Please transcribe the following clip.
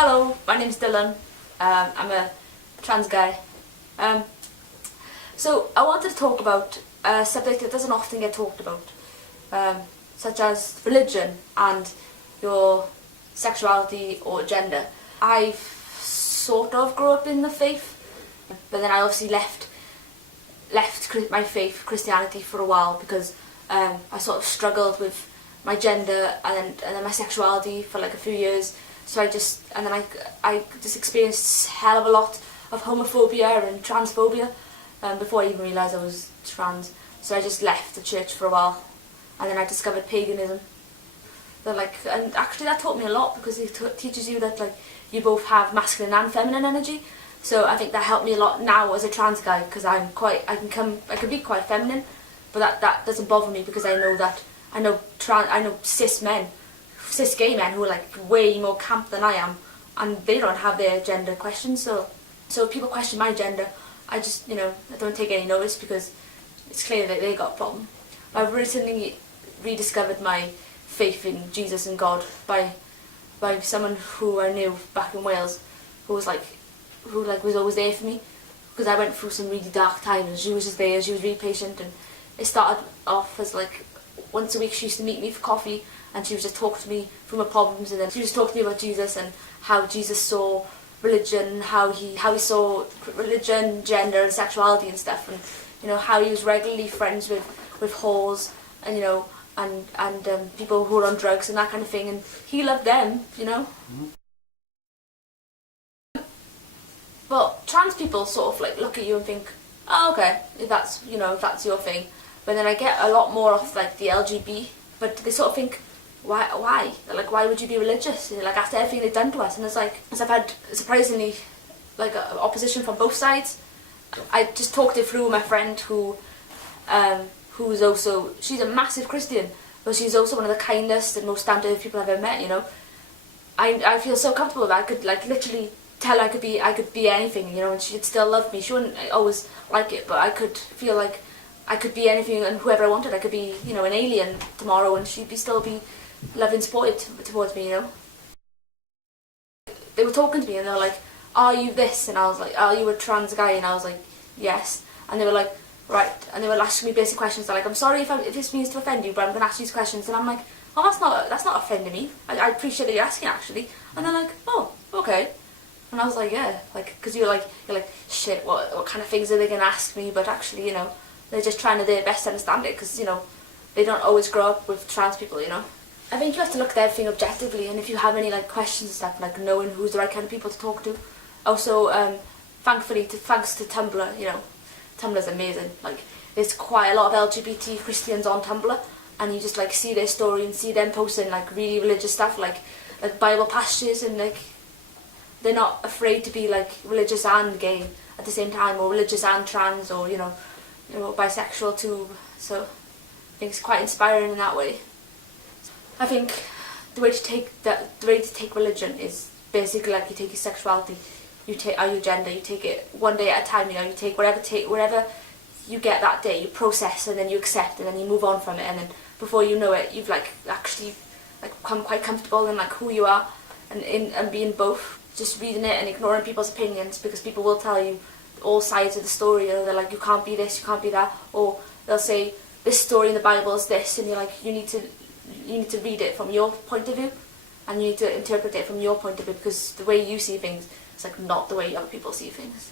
Hello, my name's Dylan. I'm a trans guy. So I wanted to talk about a subject that doesn't often get talked about, such as religion and your sexuality or gender. I sort of grew up in the faith, but then I obviously left my faith, Christianity, for a while because I sort of struggled with my gender and then my sexuality for like a few years. So I just experienced a hell of a lot of homophobia and transphobia before I even realised I was trans. So I just left the church for a while, and then I discovered paganism. And actually that taught me a lot because it teaches you that you both have masculine and feminine energy. So I think that helped me a lot now as a trans guy because I can be quite feminine, but that doesn't bother me because I know cis gay men who are like way more camp than I am, and they don't have their gender questioned. So if people question my gender, I just I don't take any notice because it's clear that they got a problem. I've recently rediscovered my faith in Jesus and God by someone who I knew back in Wales, who was always there for me because I went through some really dark times. She was just there. She was really patient, and it started off as once a week she used to meet me for coffee, and she would just talk to me through my problems, and then she would just talk to me about Jesus and how Jesus saw religion, how he saw religion, gender and sexuality and stuff, and how he was regularly friends with whores and and people who were on drugs and that kind of thing, and he loved them. But trans people sort of look at you and think, oh, okay, if that's your thing. But then I get a lot more of the LGB, but they sort of think, why? Why would you be religious? After everything they've done to us. And it's as I've had surprisingly opposition from both sides. I just talked it through with my friend who's also, she's a massive Christian, but she's also one of the kindest and most down-to-earth people I've ever met. I feel so comfortable that I could literally tell I could be anything, and she'd still love me. She wouldn't always like it, but I could feel like I could be anything and whoever I wanted. I could be, an alien tomorrow, and she'd still be loved and supported towards me. They were talking to me and they were like, "Are you this?" And I was like, "Are you a trans guy?" And I was like, "Yes." And they were like, "Right." And they were asking me basic questions. They're like, "I'm sorry if this means to offend you, but I'm going to ask you these questions." And I'm like, "Oh, that's not offending me. I appreciate that you're asking actually." And they're like, "Oh, okay." And I was like, "Yeah," because you're like, "Shit, what kind of things are they going to ask me?" But actually, they're just trying to do their best to understand it because, they don't always grow up with trans people, I think you have to look at everything objectively, and if you have any questions and stuff, knowing who's the right kind of people to talk to. Also, thanks to Tumblr, Tumblr's amazing. There's quite a lot of LGBT Christians on Tumblr, and you just see their story and see them posting really religious stuff, like Bible passages, and they're not afraid to be religious and gay at the same time, or religious and trans, or bisexual too. So I think it's quite inspiring in that way. I think the way to take religion is basically you take your sexuality, you take your gender, you take it one day at a time. You take whatever you get that day, you process, and then you accept, and then you move on from it, and then before you know it, you've actually become quite comfortable in who you are, and being both. Just reading it and ignoring people's opinions, because people will tell you all sides of the story. They're like, you can't be this, you can't be that, or they'll say this story in the Bible is this, and you're like, you need to read it from your point of view, and you need to interpret it from your point of view, because the way you see things is not the way other people see things.